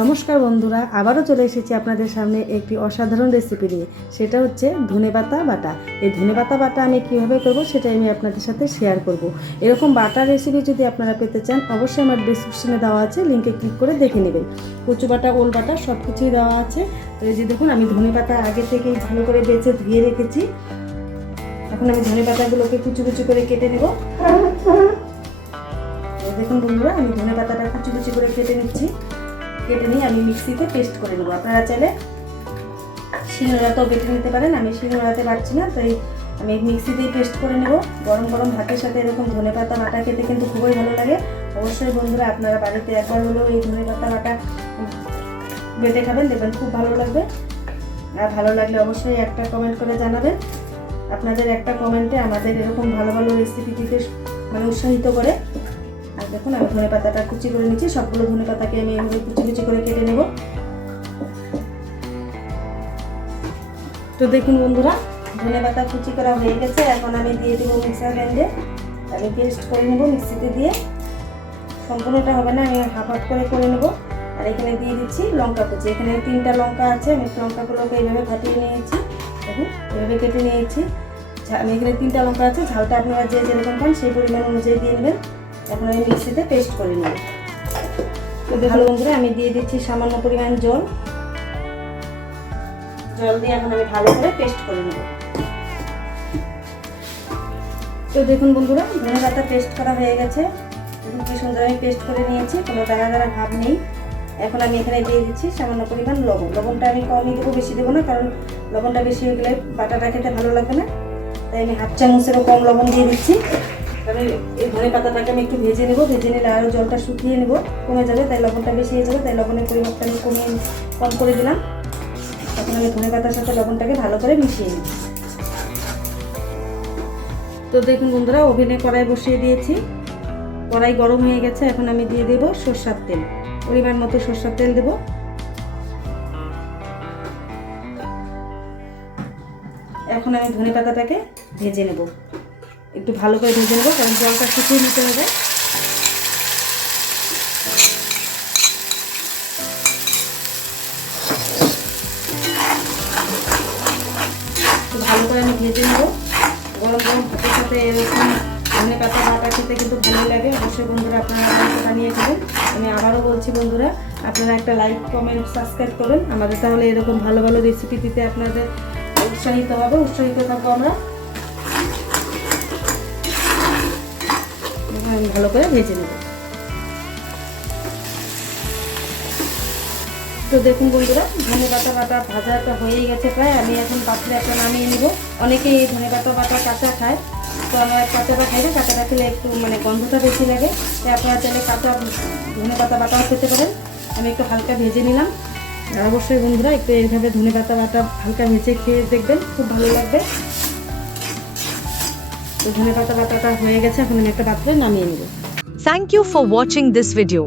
নমস্কার বন্ধুরা, আবারও চলে এসেছি আপনাদের সামনে একটি অসাধারণ রেসিপি নিয়ে। সেটা হচ্ছে ধনেপাতা বাটা। এই ধনেপাতা বাটা আমি কিভাবে করব সেটাই আমি আপনাদের সাথে শেয়ার করব। এরকম বাটার রেসিপি যদি আপনারা পেতে চান অবশ্যই আমার ডেসক্রিপশনে দেওয়া আছে, লিঙ্কে ক্লিক করে দেখে নেবেন। কচু বাটা, ওল বাটা সব কিছুই দেওয়া আছে। তো এই যে দেখুন, আমি ধনেপাতা আগে থেকেই ভালো করে বেছে ধুয়ে রেখেছি। এখন আমি ধনেপাতাগুলোকে কুচি কুচি করে কেটে নেব। দেখুন বন্ধুরা, আমি ধনেপাতাটা কুচি কুচি করে কেটে নিচ্ছি। কেটে নিয়ে আমি মিক্সিতে পেস্ট করে নেবো। আপনারা চাইলে শিলনোড়াতেও বেটে নিতে পারেন। আমি শিলনোড়াতে বাটছি না, তাই আমি মিক্সিতেই পেস্ট করে নেব। গরম গরম ভাতের সাথে এরকম ধনেপাতা বাটা খেতে কিন্তু খুবই ভালো লাগে। অবশ্যই বন্ধুরা আপনারা বাড়িতে একবার হলেও এই ধনেপাতা বাটা বেটে খাবেন, দেখবেন খুব ভালো লাগবে। আর ভালো লাগলে অবশ্যই একটা কমেন্ট করে জানাবেন। আপনাদের একটা কমেন্টে আমাদের এরকম ভালো ভালো রেসিপি দিতে উৎসাহিত করে। আর দেখুন, আমি ধনেপাতাটা কুচি করে নিচ্ছি। সবগুলো ধনেপাতাকে আমি এভাবে কুচি কুচি করে কেটে নেব। তো দেখুন বন্ধুরা, ধনেপাতা কুচি করা হয়ে গেছে। এখন আমি দিয়ে দেবো মিক্সার গ্রাইন্ডারে। আমি পেস্ট করে নেব মিক্সিতে দিয়ে। সম্পূর্ণটা হবে না, আমি হাফ হাফ করে নেব। আর এখানে দিয়ে দিচ্ছি লঙ্কা কুচি। এখানে 3টা লঙ্কা আছে, আমি লঙ্কাগুলোকে এইভাবে ফাটিয়ে নিয়েছি। দেখুন, এভাবে কেটে নিয়েছি। আমি এখানে 3টা লঙ্কা আছে, ঝালটা আপনারা যে যেরকম পান সেই পরিমাণ অনুযায়ী দিয়ে নেবেন। এখন আমি মিক্সিতে পেস্ট করে নেব। তো ভালো বন্ধুরা, আমি দিয়ে দিচ্ছি সামান্য পরিমাণ জল দিয়ে এখন আমি ভালো করে পেস্ট করে নেব। তো দেখুন বন্ধুরা, ধনেপাতা পেস্ট করা হয়ে গেছে। দেখুন কি সুন্দর আমি পেস্ট করে নিয়েছি, কোনো দানা দানা ভাব নেই। এখন আমি এখানে দিয়ে দিচ্ছি সামান্য পরিমাণ লবণ। লবণটা আমি কমই দেবো, বেশি দেবো না, কারণ লবণটা বেশি হয়ে গেলে বাটাটা খেতে ভালো লাগবে না। তাই আমি হাফ চামচেরও কম লবণ দিয়ে দিচ্ছি। তাহলে এই ধনেপাতাটাকে আমি একটু ভেজে নেব। ভেজে নিলে আরও জলটা শুকিয়ে নেব, কমে যাবে। তাই লবণটা বেশি হয়ে যাবে, তাই লবণের পরিমাণটা আমি কম করে দিলাম। এখন আমি ধনেপাতার সাথে লবণটাকে ভালো করে মিশিয়ে নিই। তো দেখুন বন্ধুরা, ওভেনে কড়াই বসিয়ে দিয়েছি। কড়াই গরম হয়ে গেছে। এখন আমি দিয়ে দেব সরষের তেল। পরিমাণ মতো সরষের তেল দেব। এখন আমি ধনেপাতাটাকে ভেজে নেব, একটু ভালো করে ভেজে নেব, কারণ জলটা শুকিয়ে নিতে হবে। ভালো করে আমি ভেজে নেব। গরম গরম ভাতের সাথে এরকম ধনেপাতা বাটা খেতে কিন্তু ভালো লাগে। অবশ্যই বন্ধুরা আপনারা বানিয়ে খাবেন। আমি আবারও বলছি বন্ধুরা, আপনারা একটা লাইক, কমেন্ট, সাবস্ক্রাইব করবেন আমাদের, তাহলে এরকম ভালো ভালো রেসিপি দিতে আপনাদের উৎসাহিত থাকবো আমরা। আমি ভালো করে ভেজে নেব। তো দেখুন বন্ধুরা, ধনেপাতা বাটা ভাজাটা হয়ে গেছে প্রায়। আমি এখন পাত্রে একটা নামিয়ে নেব। অনেকেই এই ধনেপাতা বাটা কাঁচা খায়, তো আমরা কাঁচাটা খাই না। কাঁচাটা খেলে একটু গন্ধটা বেশি লাগে, তাই আপনারা চাইলে কাঁচা ধনেপাতা বাটাও খেতে পারেন। আমি একটু হালকা ভেজে নিলাম। আর অবশ্যই বন্ধুরা একটু এইভাবে ধনেপাতা বাটা হালকা ভেজে খেয়ে দেখবেন, খুব ভালো লাগবে। তো ধনেপাতা বাটাটা হয়ে গেছে, এখন আমি একটা পাত্রে নামিয়ে নেব। Thank you for watching this video.